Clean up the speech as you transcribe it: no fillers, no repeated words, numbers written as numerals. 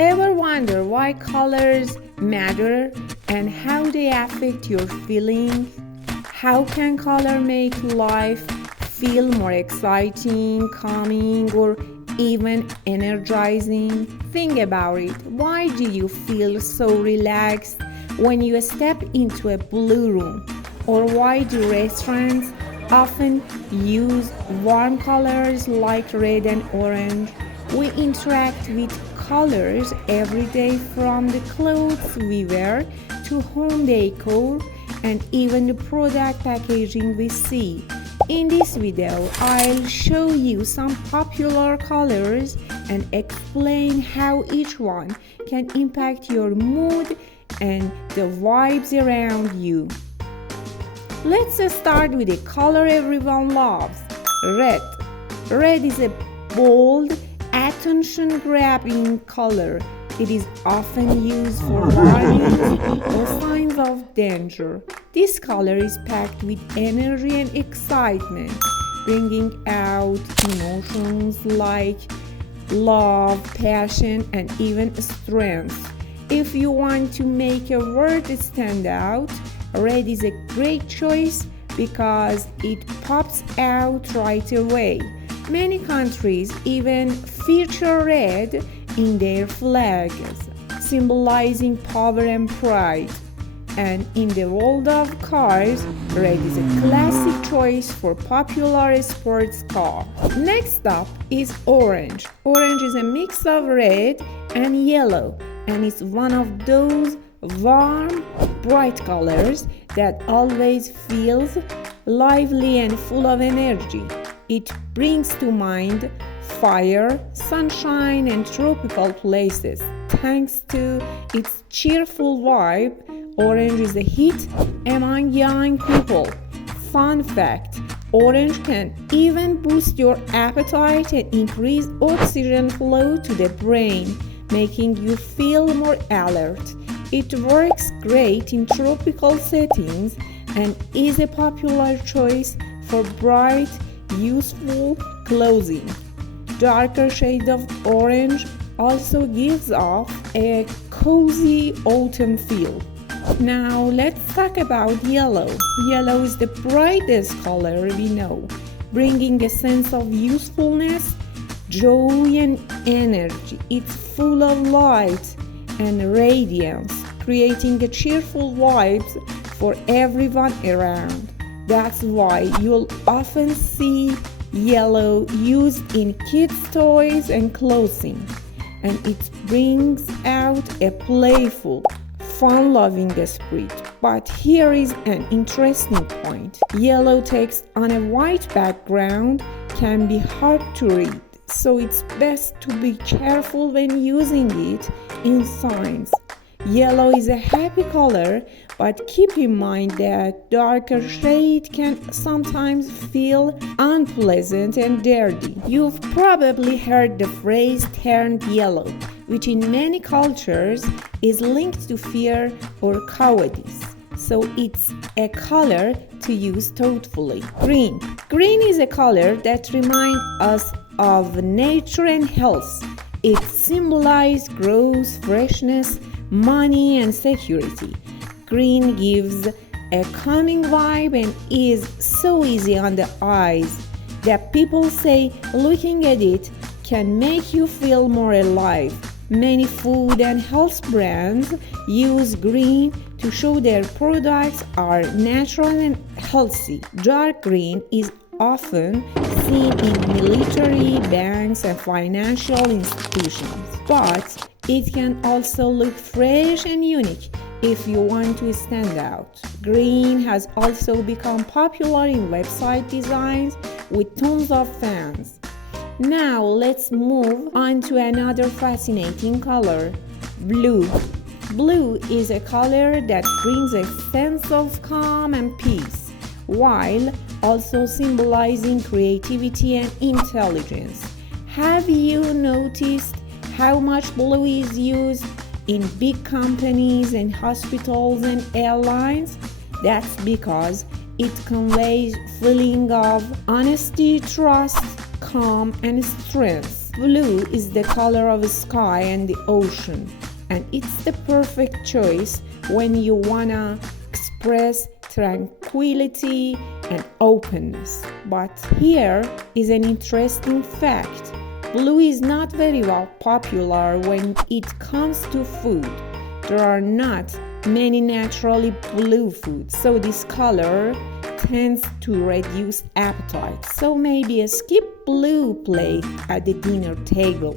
Ever wonder why colors matter and how they affect your feelings? How can color make life feel more exciting, calming, or even energizing? Think about it. Why do you feel so relaxed when you step into a blue room? Or why do restaurants often use warm colors like red and orange? We interact with colors every day, from the clothes we wear to home decor and even the product packaging we see. In this video, I'll show you some popular colors and explain how each one can impact your mood and the vibes around you. Let's start with a color everyone loves, red. Red is a bold, attention-grabbing color. It is often used for warnings or signs of danger. This color is packed with energy and excitement, bringing out emotions like love, passion, and even strength. If you want to make a word stand out, red is a great choice because it pops out right away. Many countries even feature red in their flags, symbolizing power and pride. And in the world of cars, red is a classic choice for popular sports cars. Next up is orange. Orange is a mix of red and yellow, and it's one of those warm, bright colors that always feels lively and full of energy. It brings to mind fire, sunshine, and tropical places. Thanks to its cheerful vibe, orange is a hit among young people. Fun fact, orange can even boost your appetite and increase oxygen flow to the brain, making you feel more alert. It works great in tropical settings and is a popular choice for bright, useful clothing. Darker shade of orange also gives off a cozy autumn feel. Now let's talk about yellow. Yellow is the brightest color we know, bringing a sense of usefulness, joy, and energy. It's full of light and radiance, creating a cheerful vibes for everyone around. That's why you'll often see yellow used in kids' toys and clothing, and it brings out a playful, fun-loving spirit. But here is an interesting point. Yellow text on a white background can be hard to read, so it's best to be careful when using it in signs. Yellow is a happy color, but keep in mind that darker shade can sometimes feel unpleasant and dirty. You've probably heard the phrase turned yellow, which in many cultures is linked to fear or cowardice. So it's a color to use thoughtfully. Green. Green is a color that reminds us of nature and health. It symbolizes growth, freshness, money, and security. Green gives a calming vibe and is so easy on the eyes that people say looking at it can make you feel more alive. Many food and health brands use green to show their products are natural and healthy. Dark green is often seen in military, banks, and financial institutions, but it can also look fresh and unique if you want to stand out. Green has also become popular in website designs with tons of fans. Now let's move on to another fascinating color, blue. Blue is a color that brings a sense of calm and peace, while also symbolizing creativity and intelligence. Have you noticed how much blue is used in big companies and hospitals and airlines? That's because it conveys feeling of honesty, trust, calm, and strength. blue is the color of the sky and the ocean, and it's the perfect choice when you wanna express tranquility and openness. But here is an interesting fact. Blue is not very well popular when it comes to food. There are not many naturally blue foods, so this color tends to reduce appetite. So maybe skip blue plate at the dinner table.